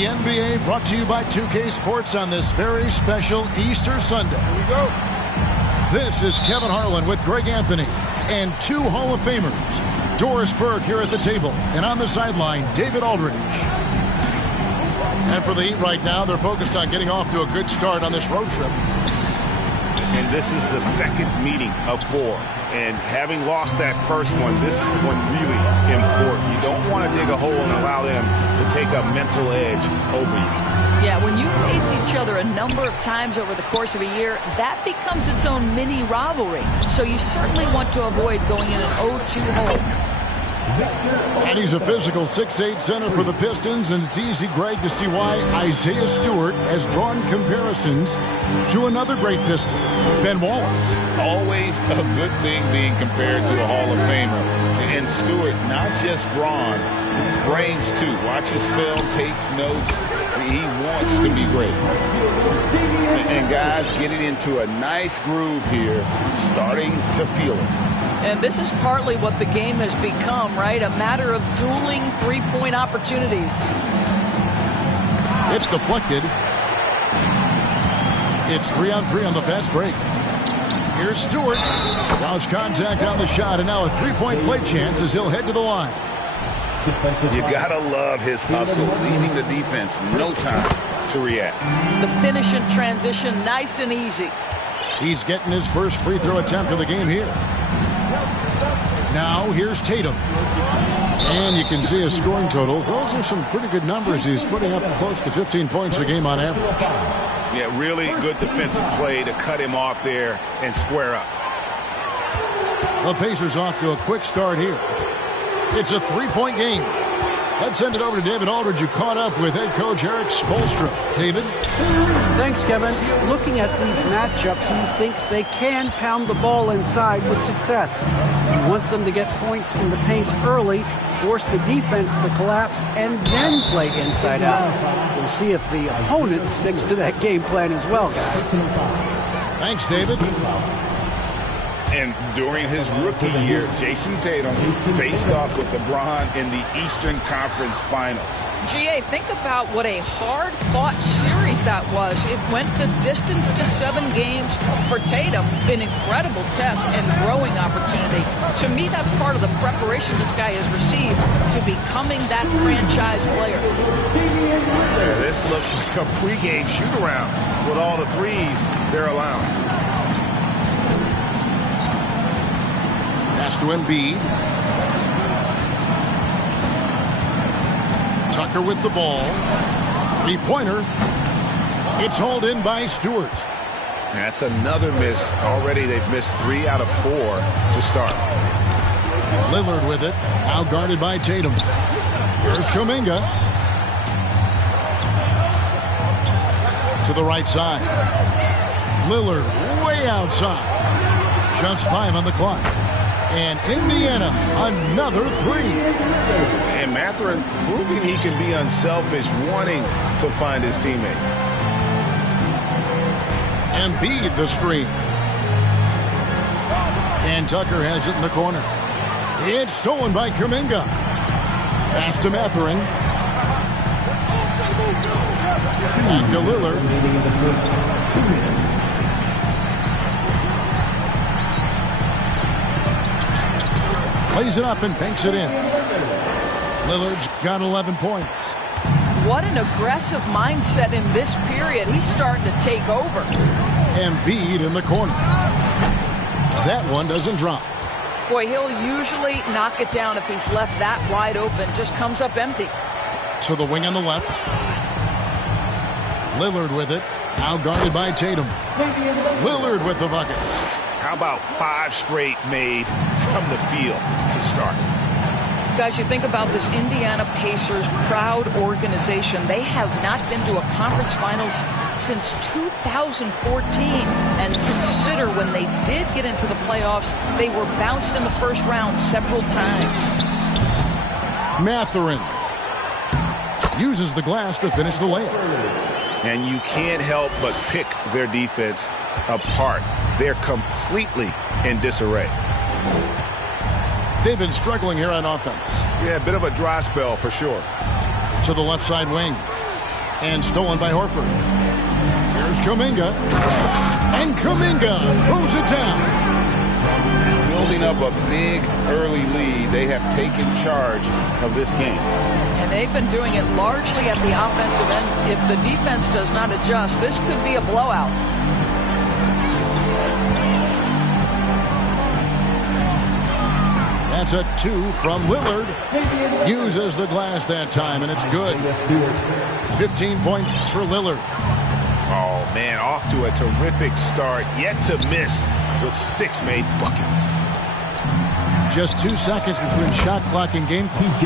The NBA brought to you by 2K Sports on this very special Easter Sunday. Here we go. This is Kevin Harlan with Greg Anthony and two Hall of Famers. Doris Burke here at the table, and on the sideline, David Aldridge. And for the Heat right now, they're focused on getting off to a good start on this road trip. And this is the second meeting of 4. And having lost that first one, this one really important. You don't want to dig a hole and allow them to take a mental edge over you. Yeah, when you face each other a number of times over the course of a year, that becomes its own mini rivalry. So you certainly want to avoid going in an 0-2 hole. And he's a physical 6'8" center for the Pistons, and it's easy, Greg, to see why Isaiah Stewart has drawn comparisons to another great Piston, Ben Wallace. Always a good thing being compared to a Hall of Famer. And Stewart, not just brawn, his brains too. Watch his film, takes notes. He wants to be great. And guys getting into a nice groove here, starting to feel it. And this is partly what the game has become, right? A matter of dueling three-point opportunities. It's deflected. It's 3-on-3 on the fast break. Here's Stewart. Lost contact on the shot, and now a three-point play chance as he'll head to the line. You gotta love his hustle, leaving the defense no time to react. The finish in transition, nice and easy. He's getting his first free throw attempt of the game here. Now here's Tatum. And you can see his scoring totals. Those are some pretty good numbers. He's putting up close to 15 points a game on average. Yeah, really good defensive play to cut him off there and square up. The Pacers off to a quick start here. It's a three-point game. Let's send it over to David Aldridge, who caught up with head coach Eric Spoelstra. David? Thanks, Kevin. Looking at these matchups, he thinks they can pound the ball inside with success. He wants them to get points in the paint early, force the defense to collapse, and then play inside out. We'll see if the opponent sticks to that game plan as well, guys. Thanks, David. And during his rookie year, Jason Tatum faced off with LeBron in the Eastern Conference Finals. GA, think about what a hard-fought series that was. It went the distance to 7 games for Tatum, an incredible test and growing opportunity. To me, that's part of the preparation this guy has received to becoming that franchise player. Yeah, this looks like a pregame shoot-around with all the threes they're allowing. Pass to Embiid. Tucker with the ball. Three-pointer. It's hauled in by Stewart. That's another miss. Already they've missed 3 out of 4 to start. Lillard with it. Now guarded by Tatum. Here's Kuminga. To the right side. Lillard way outside. Just 5 on the clock. And Indiana, another 3. And Mathurin proving he can be unselfish, wanting to find his teammates. Embiid the screen. And Tucker has it in the corner. It's stolen by Kuminga. Pass to Mathurin. Back to Lillard. Plays it up and banks it in. Lillard's got 11 points. What an aggressive mindset in this period. He's starting to take over. Embiid in the corner. That one doesn't drop. Boy, he'll usually knock it down if he's left that wide open. Just comes up empty. To the wing on the left. Lillard with it. Now guarded by Tatum. Lillard with the bucket. How about 5 straight made from the field to start? Guys, you think about this Indiana Pacers proud organization. They have not been to a conference finals since 2014. And consider when they did get into the playoffs, they were bounced in the first round several times. Mathurin uses the glass to finish the layup. And you can't help but pick their defense apart. They're completely in disarray. They've been struggling here on offense. Yeah, a bit of a dry spell for sure. To the left side wing. And stolen by Horford. Here's Kuminga. And Kuminga throws it down. Building up a big early lead, they have taken charge of this game. And they've been doing it largely at the offensive end. If the defense does not adjust, this could be a blowout. That's a 2 from Lillard. Uses the glass that time, and it's good. 15 points for Lillard. Oh, man, off to a terrific start. Yet to miss with 6 made buckets. Just 2 seconds between shot clock and game clock.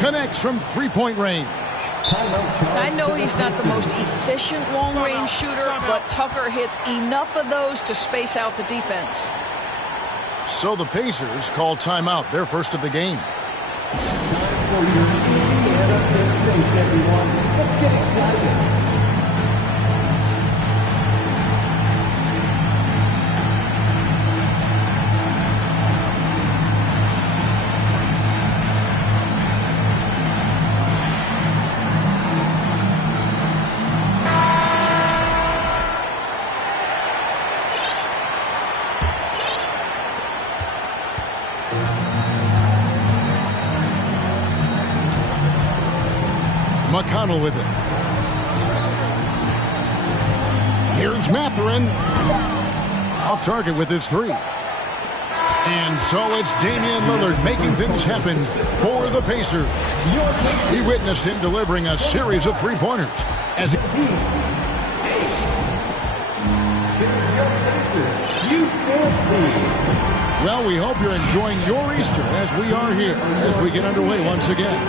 Connects from three-point range. I know he's not the most efficient long-range shooter, but Tucker hits enough of those to space out the defense. So the Pacers call timeout, their first of the game. Let's get excited. McConnell with it. Here's Mathurin. Off target with his 3. And so it's Damian Lillard making things happen for the Pacers. We witnessed him delivering a series of three-pointers. As well, we hope you're enjoying your Easter as we are here as we get underway once again.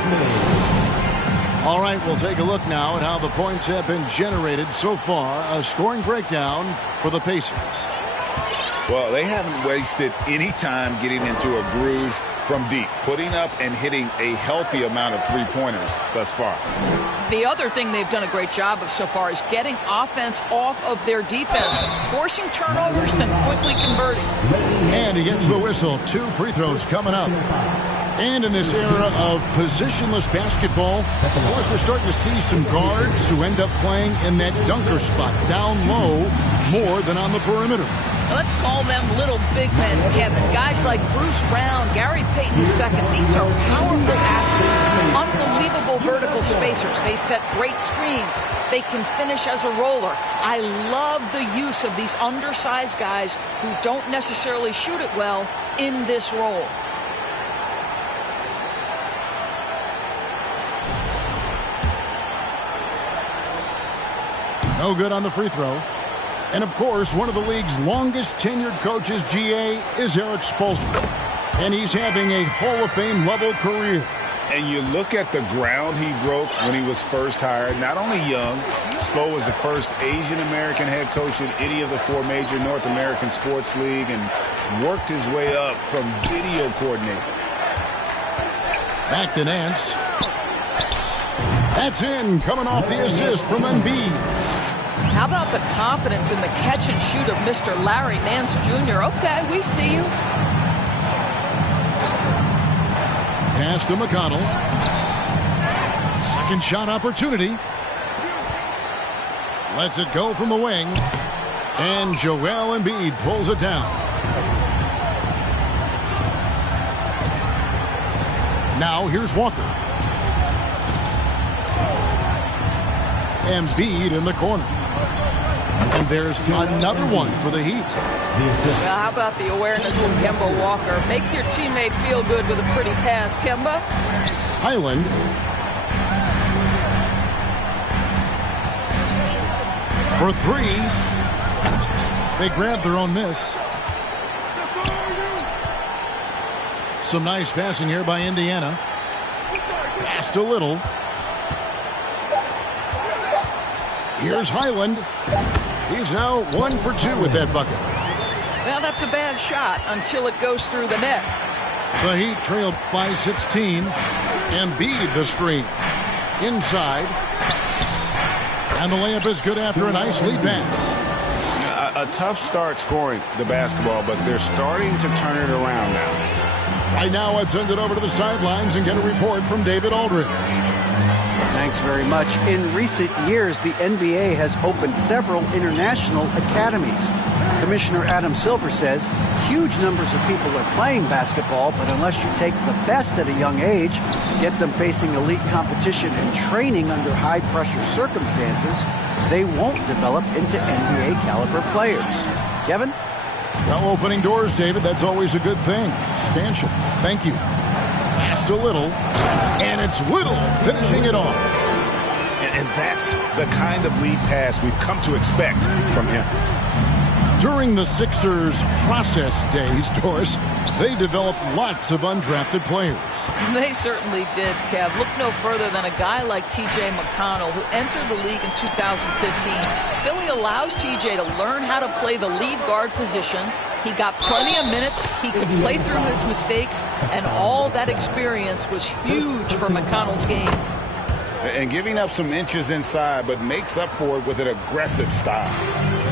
All right, we'll take a look now at how the points have been generated so far. A scoring breakdown for the Pacers. Well, they haven't wasted any time getting into a groove from deep, putting up and hitting a healthy amount of three-pointers thus far. The other thing they've done a great job of so far is getting offense off of their defense, forcing turnovers, then quickly converting. And he gets the whistle. 2 free throws coming up. And in this era of positionless basketball, of course, we're starting to see some guards who end up playing in that dunker spot, down low, more than on the perimeter. Let's call them little big men, Kevin. Guys like Bruce Brown, Gary Payton II. These are powerful athletes, unbelievable vertical spacers. They set great screens. They can finish as a roller. I love the use of these undersized guys who don't necessarily shoot it well in this role. No good on the free throw. And, of course, one of the league's longest tenured coaches, GA, is Eric Spoelstra. And he's having a Hall of Fame level career. And you look at the ground he broke when he was first hired. Not only young, Spo was the first Asian-American head coach in any of the 4 major North American sports league and worked his way up from video coordinator. Back to Nance. That's in, coming off the assist from Embiid. How about the confidence in the catch and shoot of Mr. Larry Nance Jr.? Okay, we see you. Pass to McConnell. Second shot opportunity. Lets it go from the wing. And Joel Embiid pulls it down. Now here's Walker. Embiid in the corner. And there's another one for the Heat. Well, how about the awareness of Kemba Walker? Make your teammate feel good with a pretty pass, Kemba. Highland. For 3. They grabbed their own miss. Some nice passing here by Indiana. Passed a little. Here's Highland. He's now 1 for 2 with that bucket. Well, that's a bad shot until it goes through the net. The Heat trailed by 16. Embiid the screen. Inside. And the layup is good after a nice lead pass. A tough start scoring the basketball, but they're starting to turn it around now. Right now, let's send it over to the sidelines and get a report from David Aldridge. Thanks very much. In recent years, the NBA has opened several international academies. Commissioner Adam Silver says huge numbers of people are playing basketball, but unless you take the best at a young age, get them facing elite competition and training under high-pressure circumstances, they won't develop into NBA-caliber players. Kevin? Well, opening doors, David, that's always a good thing. Expansion. Thank you. Pass to Little, and it's Little finishing it off. And that's the kind of lead pass we've come to expect from him. During the Sixers' process days, Doris, they developed lots of undrafted players. They certainly did, Kev. Look no further than a guy like T.J. McConnell, who entered the league in 2015. Philly allows T.J. to learn how to play the lead guard position. He got plenty of minutes. He could play through his mistakes, and all that experience was huge for McConnell's game. And giving up some inches inside, but makes up for it with an aggressive style.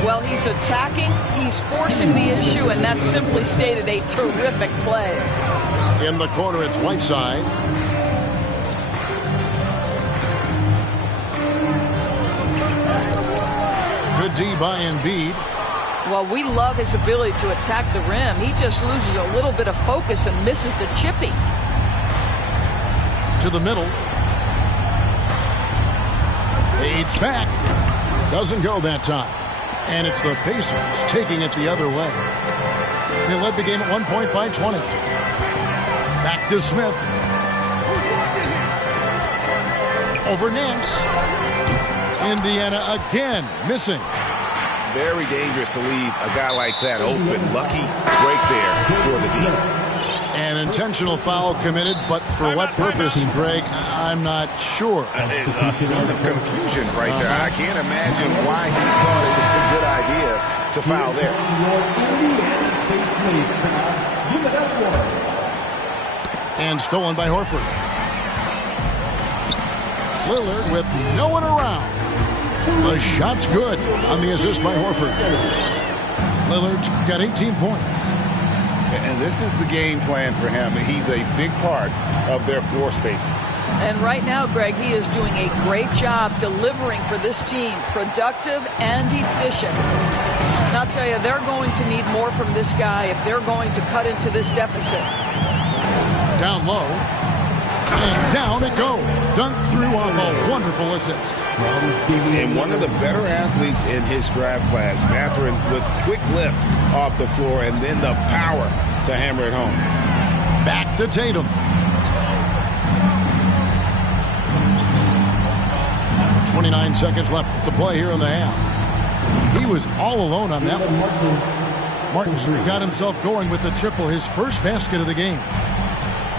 Well, he's attacking, he's forcing the issue, and that's simply stated a terrific play. In the corner, it's Whiteside. Good D by Embiid. Well, we love his ability to attack the rim. He just loses a little bit of focus and misses the chippy. To the middle. Fades back. Doesn't go that time. And it's the Pacers taking it the other way. They led the game at 1 point by 20. Back to Smith. Over Nance. Indiana again missing. Very dangerous to leave a guy like that open. Lucky break there for the D. An intentional foul committed, but for what purpose, Greg, I'm not sure. A scene of confusion right there. I can't imagine why he thought it was a good idea to foul there. And stolen by Horford. Lillard with no one around. The shot's good on the assist by Horford. Lillard's got 18 points. And this is the game plan for him. He's a big part of their floor spacing. And right now, Greg, he is doing a great job delivering for this team, productive and efficient. And I'll tell you, they're going to need more from this guy if they're going to cut into this deficit. Down low. And down it goes. Dunked through off a wonderful assist. And one of the better athletes in his draft class, Mathurin, with quick lift off the floor and then the power to hammer it home. Back to Tatum. 29 seconds left to play here in the half. He was all alone on that one. Martins got himself going with the triple, his first basket of the game.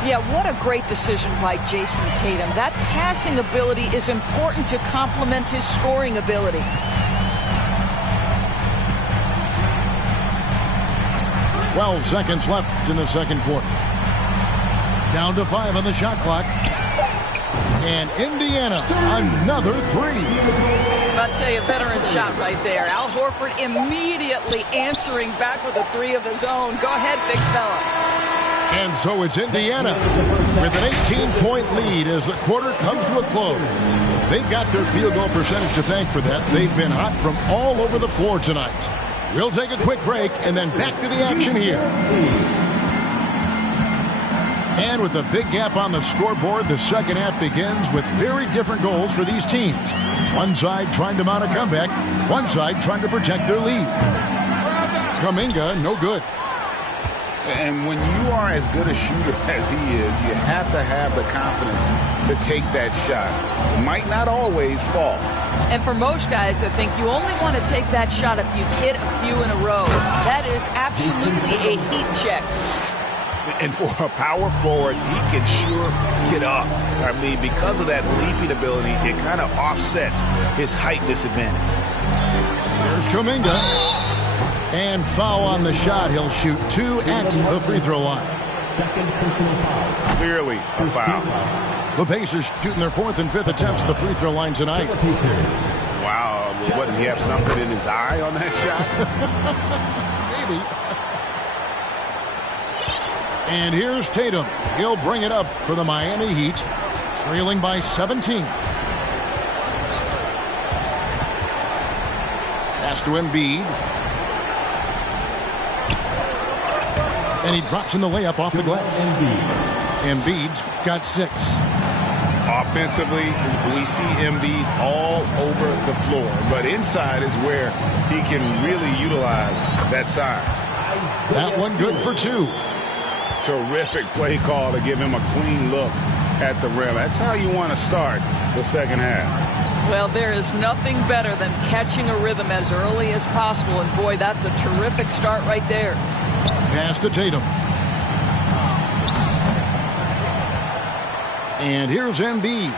Yeah, what a great decision by Jason Tatum. That passing ability is important to complement his scoring ability. "12 seconds left in the second quarter. Down to 5 on the shot clock. And Indiana, another three. I'll tell you, veteran shot right there. Al Horford immediately answering back with a three of his own. Go ahead, big fella. And so it's Indiana with an 18-point lead as the quarter comes to a close. They've got their field goal percentage to thank for that. They've been hot from all over the floor tonight. We'll take a quick break and then back to the action here. And with a big gap on the scoreboard, the second half begins with very different goals for these teams. One side trying to mount a comeback, one side trying to protect their lead. Kuminga, no good. And when you are as good a shooter as he is, you have to have the confidence to take that shot. Might not always fall. And for most guys, I think you only want to take that shot if you've hit a few in a row. That is absolutely a heat check. And for a power forward, he can sure get up. I mean, because of that leaping ability, it kind of offsets his height disadvantage. There's Kuminga. And foul on the shot. He'll shoot 2 at the free throw line. Second personal foul. Clearly a foul. The Pacers shooting their 4th and 5th attempts at the free throw line tonight. Wow. What, did he have something in his eye on that shot? Maybe. And here's Tatum. He'll bring it up for the Miami Heat. Trailing by 17. Pass to Embiid. And he drops in the layup off the glass. Embiid's got 6. Offensively, we see Embiid all over the floor, but inside is where he can really utilize that size. That one good for 2. Terrific play call to give him a clean look at the rim. That's how you want to start the second half. Well, there is nothing better than catching a rhythm as early as possible, and boy, that's a terrific start right there. Pass to Tatum. And here's Embiid.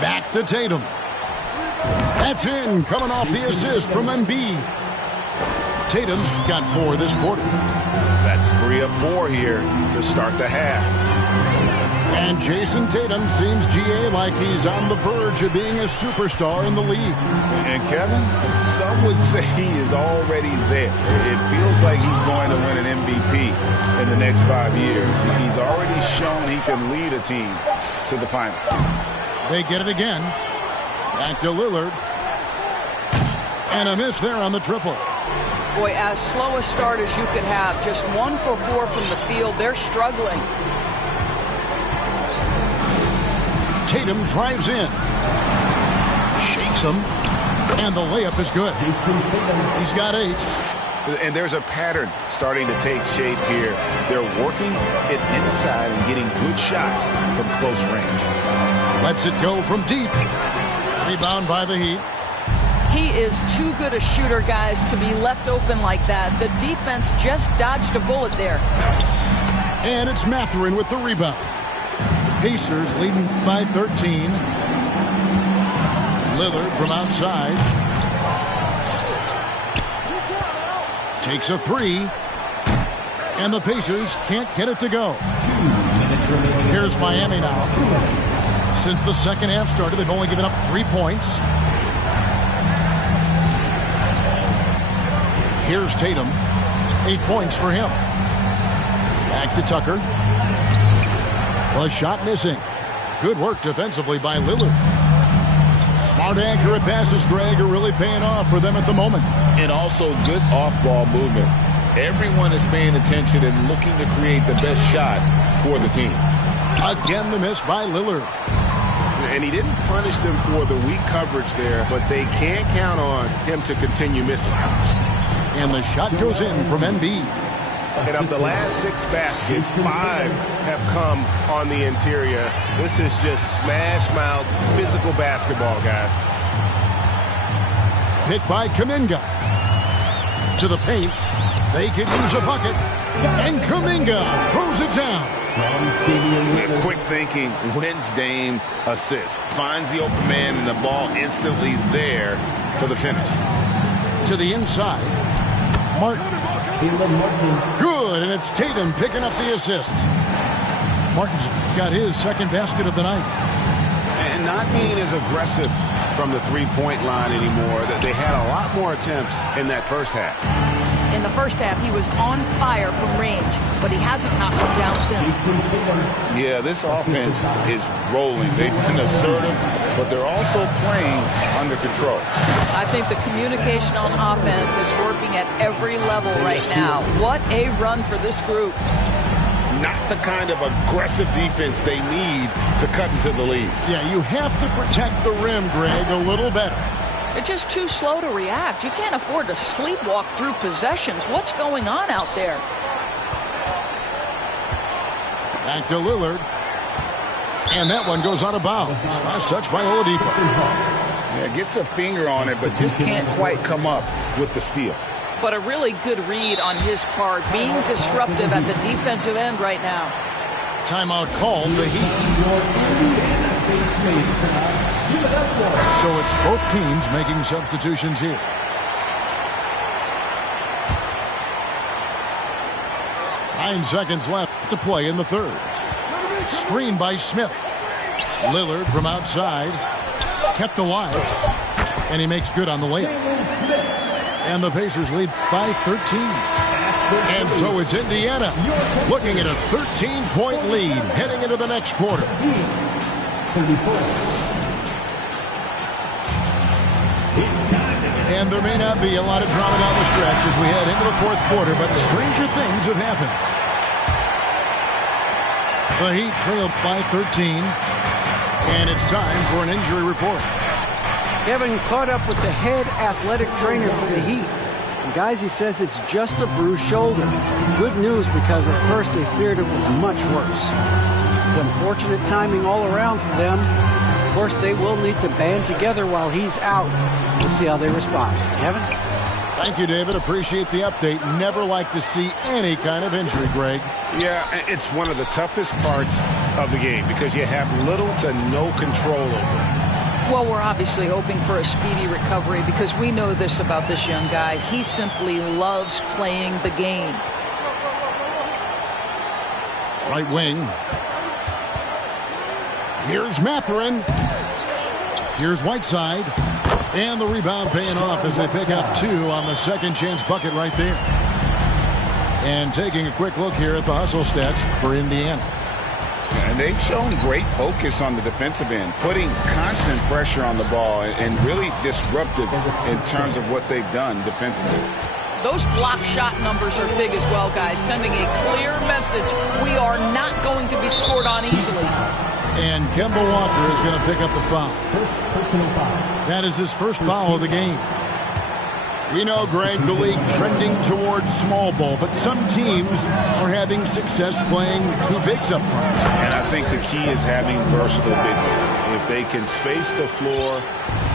Back to Tatum. That's in, coming off the assist from Embiid. Tatum's got 4 this quarter. That's 3 of 4 here to start the half. And Jason Tatum seems, GA, like he's on the verge of being a superstar in the league. And Kevin, some would say he is already there. It feels like he's going to win an MVP in the next 5 years. He's already shown he can lead a team to the final. They get it again. Back to Lillard. And a miss there on the triple. Boy, as slow a start as you could have. Just 1 for 4 from the field. They're struggling. Tatum drives in. Shakes him. And the layup is good. He's got 8. And there's a pattern starting to take shape here. They're working it inside and getting good shots from close range. Lets it go from deep. Rebound by the Heat. He is too good a shooter, guys, to be left open like that. The defense just dodged a bullet there. And it's Mathurin with the rebound. Pacers leading by 13. Lillard from outside. Takes a 3. And the Pacers can't get it to go. Here's Miami now. Since the second half started, they've only given up 3 points. Here's Tatum. 8 points for him. Back to Tucker. A shot missing. Good work defensively by Lillard. Smart, accurate passes, Greg, are really paying off for them at the moment. And also good off-ball movement. Everyone is paying attention and looking to create the best shot for the team. Again, the miss by Lillard. And he didn't punish them for the weak coverage there, but they can't count on him to continue missing. And the shot goes in from Embiid. And of the last 6 baskets, 5 have come on the interior. This is just smash-mouth, physical basketball, guys. Hit by Kuminga. To the paint. They could use a bucket. And Kuminga throws it down. Quick thinking wins Dame assist. Finds the open man and the ball instantly there for the finish. To the inside. Martin. Good, and it's Tatum picking up the assist. Martin's got his second basket of the night. And not being as aggressive from the three-point line anymore. They had a lot more attempts in that first half. In the first half, he was on fire from range, but he hasn't knocked them down since. Yeah, this offense is rolling. They've been assertive, but they're also playing under control. I think the communication on offense is working at every level right now. What a run for this group. Not the kind of aggressive defense they need to cut into the lead. Yeah, you have to protect the rim, Greg, a little better. They're just too slow to react. You can't afford to sleepwalk through possessions. What's going on out there? Back to Lillard. And that one goes out of bounds. Last touch by Oladipo. Yeah, gets a finger on it, but just can't quite come up with the steal. But a really good read on his part, being disruptive at the defensive end right now. Timeout called, the Heat. So it's both teams making substitutions here. Nine seconds left to play in the third. Screen by Smith. Lillard from outside. Kept alive. And he makes good on the layup. And the Pacers lead by 13. And so it's Indiana looking at a 13-point lead heading into the next quarter. 34. And there may not be a lot of drama down the stretch as we head into the fourth quarter, but stranger things have happened. The Heat trailed by 13, and it's time for an injury report. Kevin caught up with the head athletic trainer for the Heat. And guys, he says it's just a bruised shoulder. Good news, because at first they feared it was much worse. It's unfortunate timing all around for them. Of course, they will need to band together while he's out. We'll see how they respond. Kevin? Thank you, David. Appreciate the update. Never like to see any kind of injury, Greg. Yeah, it's one of the toughest parts of the game because you have little to no control over it. Well, we're obviously hoping for a speedy recovery because we know this about this young guy. He simply loves playing the game. Right wing. Here's Mathurin. Here's Whiteside. And the rebound paying off as they pick up 2 on the second chance bucket right there. And taking a quick look here at the hustle stats for Indiana. And they've shown great focus on the defensive end, putting constant pressure on the ball and really disruptive in terms of what they've done defensively. Those block shot numbers are big as well, guys, sending a clear message. We are not going to be scored on easily. And Kemba Walker is going to pick up the foul. First personal foul. That is his first foul of the game. We know, Greg, the league trending towards small ball, but some teams are having success playing 2 bigs up front. And I think the key is having versatile big men. If they can space the floor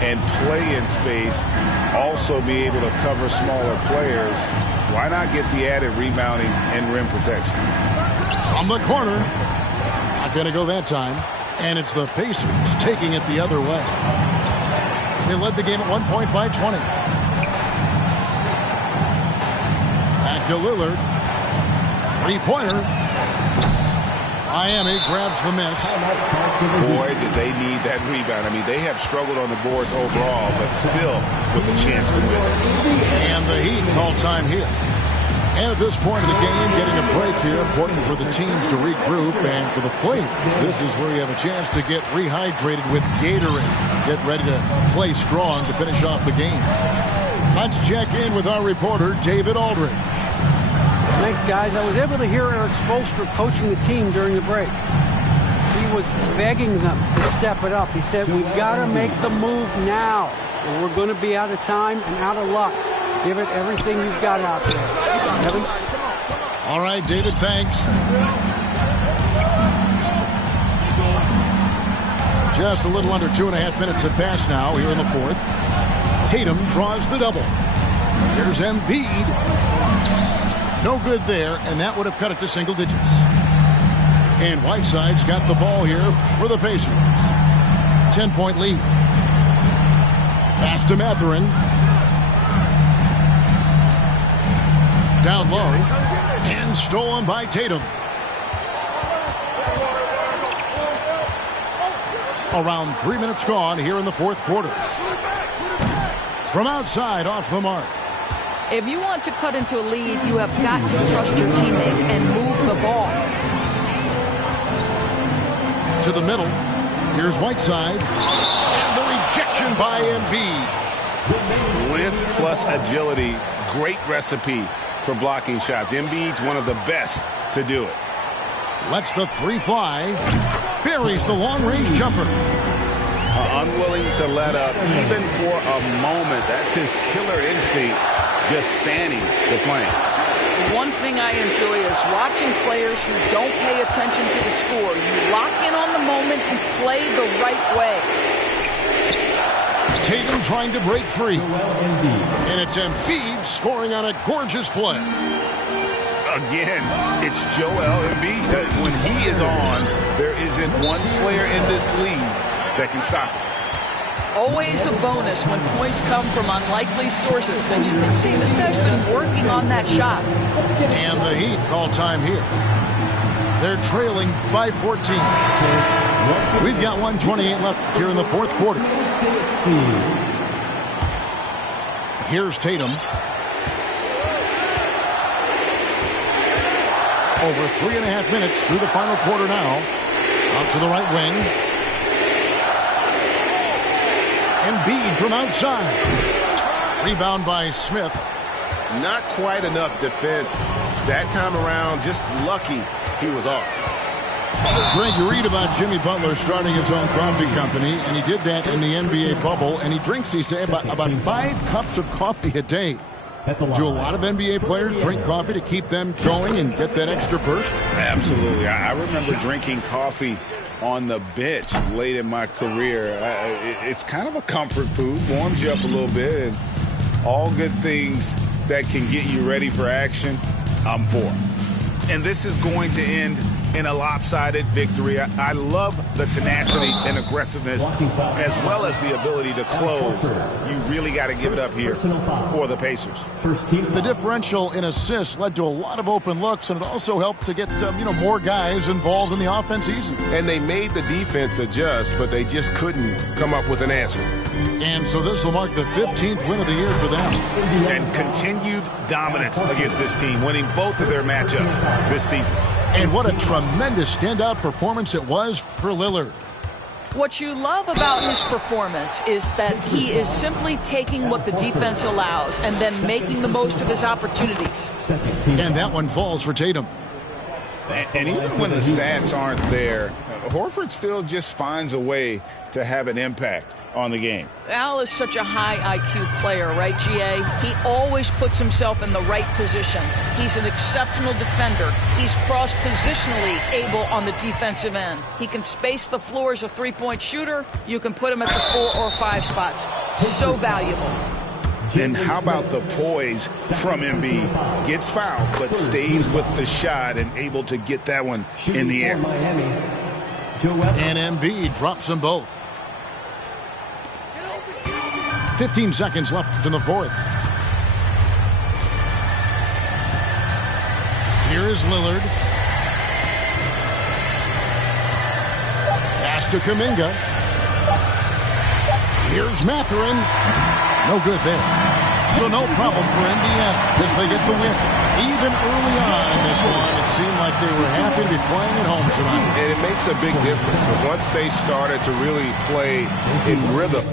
and play in space, also be able to cover smaller players, why not get the added rebounding and rim protection? From the corner. Not going to go that time. And it's the Pacers taking it the other way. They led the game at 1 point by 20. Back to Lillard. 3-pointer. Miami grabs the miss. Boy, did they need that rebound. I mean, they have struggled on the boards overall, but still with a chance to win. And the Heat call time here. And at this point of the game, getting a break here, important for the teams to regroup, and for the players, this is where you have a chance to get rehydrated with Gatorade. Get ready to play strong to finish off the game. Let's check in with our reporter, David Aldridge. Thanks, guys. I was able to hear Eric Spoelstra coaching the team during the break. He was begging them to step it up. He said, we've got to make the move now, or we're going to be out of time and out of luck. Give it everything you've got out there. Kevin? All right, David, thanks. Just a little under 2.5 minutes have passed now here in the fourth. Tatum draws the double. Here's Embiid. No good there, and that would have cut it to single digits. And Whiteside's got the ball here for the Pacers. 10-point lead. Pass to Mathurin. Down low. And stolen by Tatum. Around 3 minutes gone here in the fourth quarter. From outside, off the mark. If you want to cut into a lead, you have got to trust your teammates and move the ball. To the middle. Here's Whiteside. And the rejection by Embiid. Length plus agility, great recipe for blocking shots. Embiid's one of the best to do it. Lets the 3 fly. Buries the long-range jumper. Unwilling to let up, even for a moment. That's his killer instinct, just fanning the flame. One thing I enjoy is watching players who don't pay attention to the score. You lock in on the moment and play the right way. Tatum trying to break free. And it's Embiid scoring on a gorgeous play. Again, it's Joel Embiid. When he is on, there isn't one player in this league that can stop him. Always a bonus when points come from unlikely sources. And you can see this guy's been working on that shot. And the Heat call time here. They're trailing by 14. We've got 1:28 left here in the fourth quarter. Here's Tatum. Over 3.5 minutes through the final quarter now. Out to the right wing. Embiid from outside. Rebound by Smith. Not quite enough defense that time around. Just lucky he was off. Greg, you read about Jimmy Butler starting his own coffee company, and he did that in the NBA bubble, and he drinks, he said, about 5 cups of coffee a day. Do a lot of NBA players drink coffee to keep them going and get that extra burst? Absolutely. I remember drinking coffee on the bench late in my career. It's kind of a comfort food, warms you up a little bit, and all good things that can get you ready for action, I'm for. And this is going to end in a lopsided victory. I love the tenacity and aggressiveness as well as the ability to close. You really got to give it up here for the Pacers. The differential in assists led to a lot of open looks, and it also helped to get more guys involved in the offense easy. And they made the defense adjust, but they just couldn't come up with an answer. And so this will mark the 15th win of the year for them. And continued dominance against this team, winning both of their matchups this season. And what a tremendous standout performance it was for Lillard. What you love about his performance is that he is simply taking what the defense allows and then making the most of his opportunities. And that one falls for Tatum. And even when the stats aren't there, Horford still just finds a way to have an impact on the game. Al is such a high IQ player, right, GA? He always puts himself in the right position. He's an exceptional defender. He's cross-positionally able on the defensive end. He can space the floor as a three-point shooter. You can put him at the 4 or 5 spots. So valuable. And how about the poise from Embiid? Gets fouled, but stays with the shot and able to get that one in the air. And Embiid drops them both. 15 seconds left in the fourth. Here is Lillard. Pass to Kuminga. Here's Mathurin. No good there. So no problem for Indiana as they get the win. Even early on in this one, it seemed like they were happy to be playing at home tonight. And it makes a big difference. Once they started to really play in rhythm,